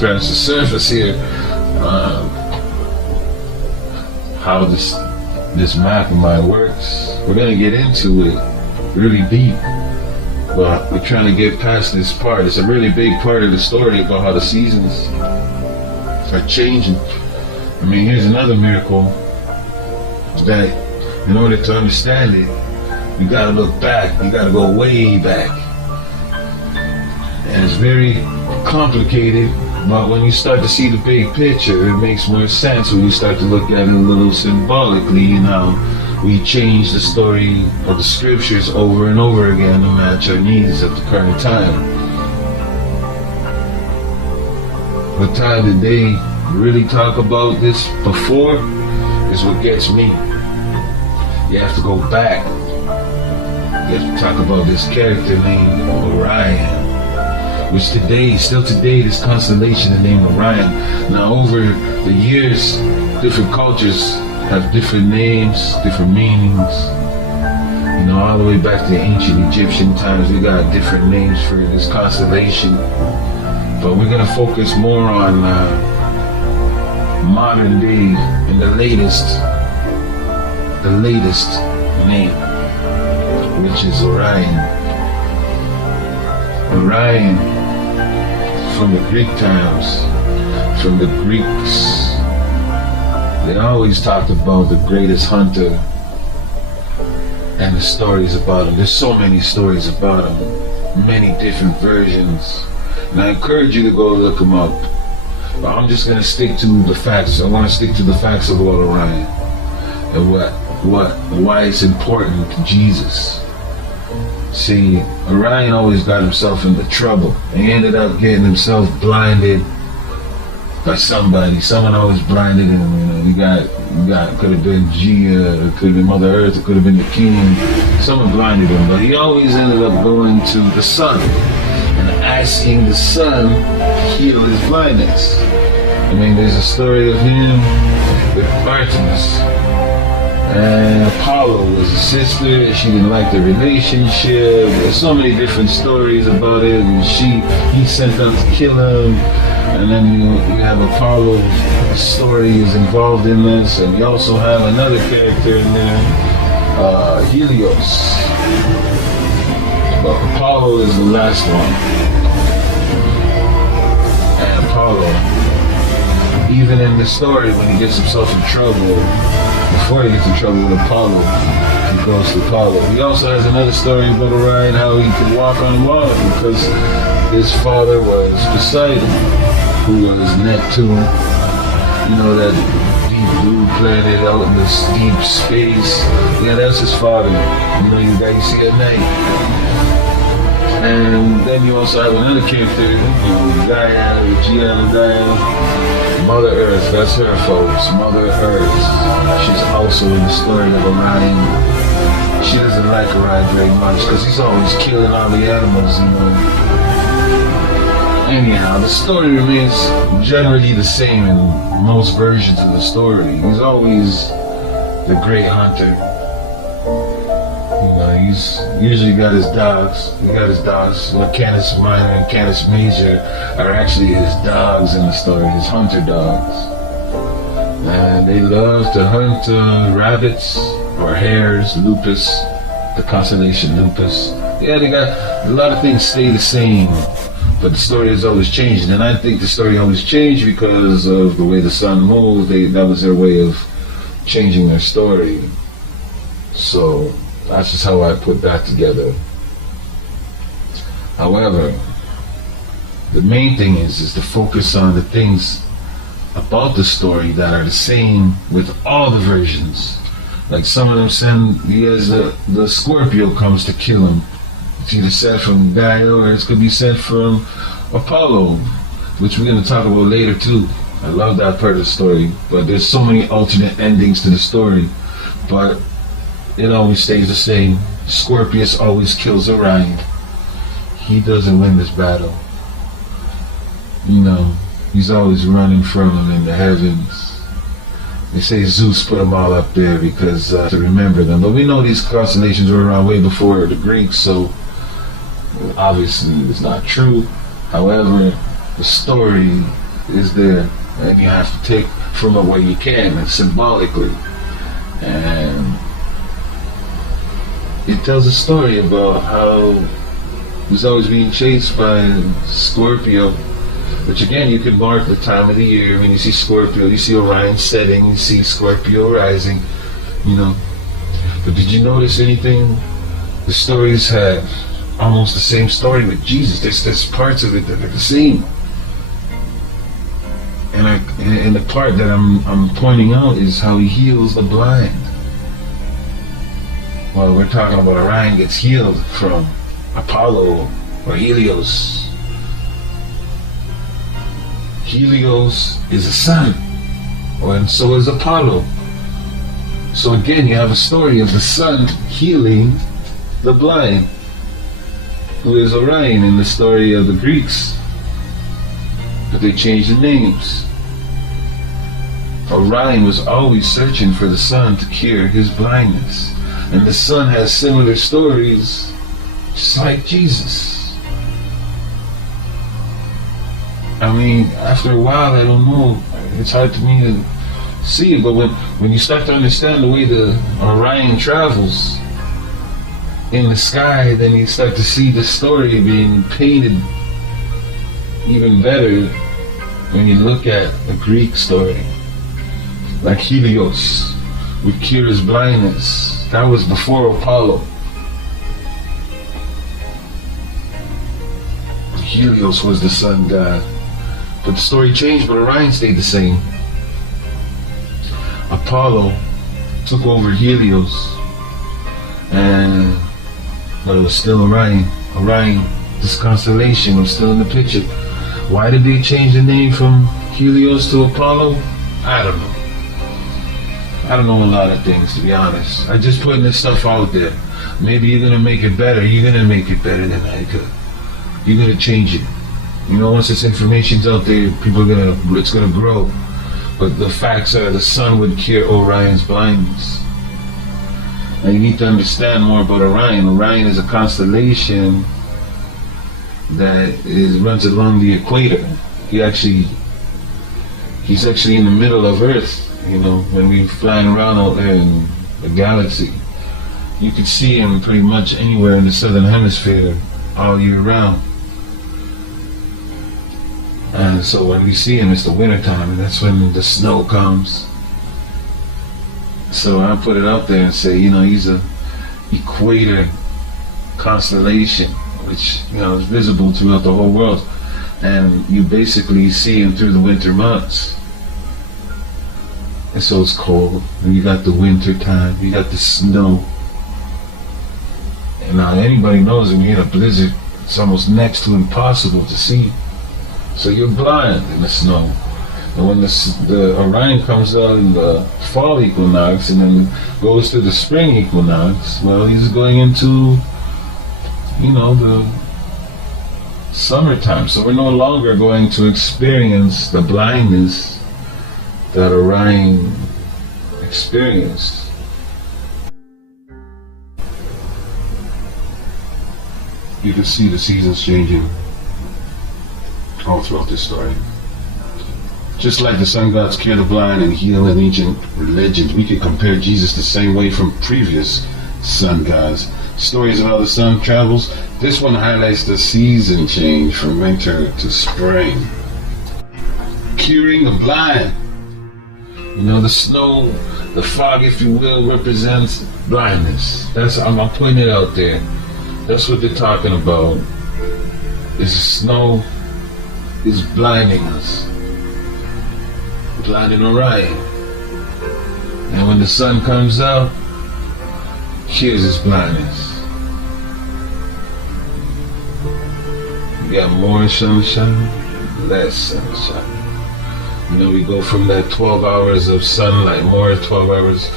scratch the surface here. How this map of mine works. We're gonna get into it really deep, but we're trying to get past this part. It's a really big part of the story about how the seasons are changing. I mean, here's another miracle that in order to understand it, you gotta look back. You gotta go way back. And it's very complicated, but when you start to see the big picture, it makes more sense when you start to look at it a little symbolically. You know, we change the story of the scriptures over and over again to match our needs at the current time. What time did they really talk about this before is what gets me. You have to go back. You have to talk about this character named Orion, which still today, this constellation is named Orion. Now, over the years, different cultures have different names, different meanings. You know, all the way back to the ancient Egyptian times, we got different names for this constellation. But we're gonna focus more on modern day and the latest name, which is Orion. Orion, from the Greek times, from the Greeks, they always talked about the greatest hunter and the stories about him. There's so many stories about him, many different versions, and I encourage you to go look them up. But I'm just gonna stick to the facts. I want to stick to the facts about Orion and why it's important to Jesus. See, Orion always got himself into trouble. He ended up getting himself blinded by somebody. Someone always blinded him. You know, you got could have been Gia, it could have been Mother Earth, it could have been the king. Someone blinded him, but he always ended up going to the sun and asking the sun to heal his blindness. I mean, there's a story of him with Artemis. And Apollo was a sister, and she didn't like the relationship. There's so many different stories about it, and he sent them to kill him. And then you have Apollo's story is involved in this, and you also have another character in there, Helios. But Apollo is the last one. And Apollo, even in the story, when he gets himself in trouble, before he gets in trouble with Apollo, he goes to Apollo. He also has another story about Orion, how he could walk on water because his father was Poseidon, who was Neptune. You know, that deep blue planet out in this deep space. Yeah, that's his father. You know, that you see at night. And then you also have another character, Gaia, Mother Earth. That's her, folks. Mother Earth. She's also in the story of Orion. She doesn't like Orion very much because he's always killing all the animals, you know. Anyhow, the story remains generally the same in most versions of the story. He's always the great hunter. You know, he's usually got his dogs. He got his dogs. Canis Minor and Canis Major are actually his dogs in the story, his hunter dogs. And they love to hunt rabbits or hares, lupus, the constellation lupus. Yeah, they got a lot of things stay the same, but the story is always changing. And I think the story always changed because of the way the sun moved. That was their way of changing their story. So that's just how I put that together. However, the main thing is to focus on the things about the story that are the same with all the versions. Like some of them send, the Scorpio comes to kill him. It's either sent from Gaia or it could be sent from Apollo, which we're going to talk about later too. I love that part of the story, but there's so many alternate endings to the story, but it always stays the same. Scorpius always kills Orion. He doesn't win this battle. You know, he's always running from him in the heavens. They say Zeus put them all up there because to remember them. But we know these constellations were around way before the Greeks, so obviously it's not true. However, the story is there, and you have to take from it what you can, and symbolically. And it tells a story about how he's always being chased by Scorpio, which again, you can mark the time of the year. When you see Scorpio, you see Orion setting, you see Scorpio rising, you know. But did you notice anything? The stories have almost the same story with Jesus. There's parts of it that are the same. And the part that I'm pointing out is how he heals the blind. Well, we're talking about Orion gets healed from Apollo or Helios. Helios is a sun, and so is Apollo. So again, you have a story of the sun healing the blind, who is Orion in the story of the Greeks. But they changed the names. Orion was always searching for the sun to cure his blindness. And the sun has similar stories, just like Jesus. I mean, after a while, I don't know, it's hard to me to see it, but when you start to understand the way the Orion travels in the sky, then you start to see the story being painted even better when you look at the Greek story. Like Helios would cure his blindness. That was before Apollo. Helios was the sun god. But the story changed, but Orion stayed the same. Apollo took over Helios, but it was still Orion. Orion, this constellation, was still in the picture. Why did they change the name from Helios to Apollo? I don't know. I don't know a lot of things, to be honest. I'm just putting this stuff out there. Maybe you're gonna make it better. You're gonna make it better than I could. You're gonna change it. You know, once this information's out there, it's gonna grow. But the facts are the sun would cure Orion's blindness. Now you need to understand more about Orion. Orion is a constellation that runs along the equator. He's actually in the middle of Earth. You know, when we're flying around out there in the galaxy, you could see him pretty much anywhere in the southern hemisphere all year round. And so when we see him, it's the winter time, and that's when the snow comes. So I put it out there and say, you know, he's a equator constellation, which, you know, is visible throughout the whole world. And you basically see him through the winter months. And so it's cold, and you got the winter time, you got the snow. And now anybody knows when you hit a blizzard, it's almost next to impossible to see. So you're blind in the snow. And when the Orion comes out in the fall equinox and then goes to the spring equinox, well, he's going into, you know, the summertime. So we're no longer going to experience the blindness that Orion experienced. You can see the seasons changing all throughout this story. Just like the sun gods cure the blind and heal in ancient religions, we can compare Jesus the same way from previous sun gods. Stories of how the sun travels. This one highlights the season change from winter to spring. Curing the blind. You know, the snow, the fog, if you will, represents blindness. I'm putting it out there. That's what they're talking about. This snow is blinding us. Blinding Orion. And when the sun comes out, cures his blindness. You got more sunshine, less sunshine. You know, we go from that 12 hours of sunlight, more 12 hours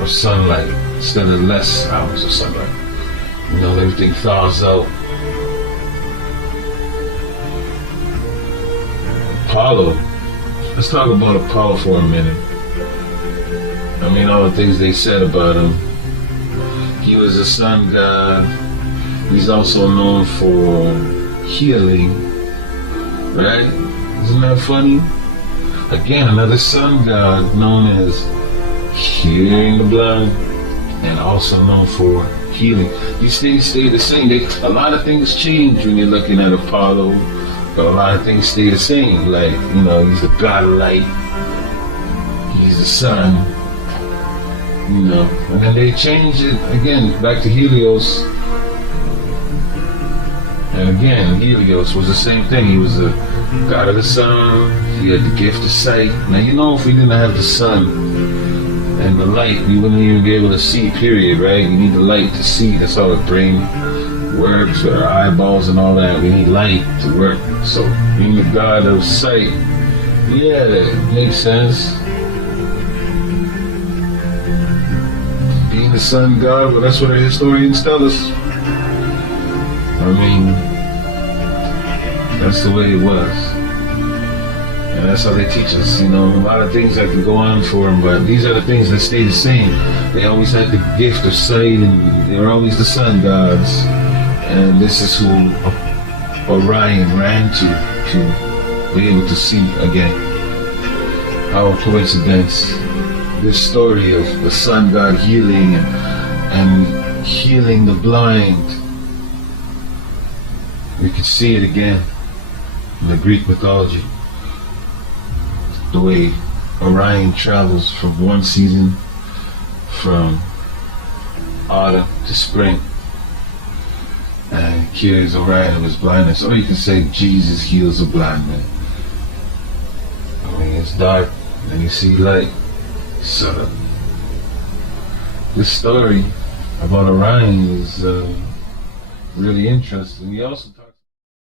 of sunlight instead of less hours of sunlight. You know, everything thaws out. Apollo. Let's talk about Apollo for a minute. I mean, all the things they said about him. He was a sun god. He's also known for healing, right? Isn't that funny? Again, another sun god known as healing the blind and also known for healing. These things stay the same. A lot of things change when you're looking at Apollo, but a lot of things stay the same. Like, you know, he's the god of light. He's the sun. You know, and then they changed it again back to Helios. And again, Helios was the same thing. He was the god of the sun. He had the gift of sight. Now, you know, if we didn't have the sun and the light, we wouldn't even be able to see, period, right? We need the light to see. That's how the brain works with our eyeballs and all that. We need light to work. So, being the god of sight, yeah, that makes sense. Being the sun god, well, that's what the historians tell us. I mean, that's the way it was. And that's how they teach us, you know. A lot of things that can go on for them, but these are the things that stay the same. They always had the gift of sight, and they were always the sun gods. And this is who Orion ran to be able to see again. How a coincidence. This story of the sun god healing and healing the blind. We could see it again in the Greek mythology. The way Orion travels from one season, from autumn to spring, and cures Orion of his blindness. Or you can say Jesus heals a blind man. I mean, it's dark and you see light. So this story about Orion is really interesting. He also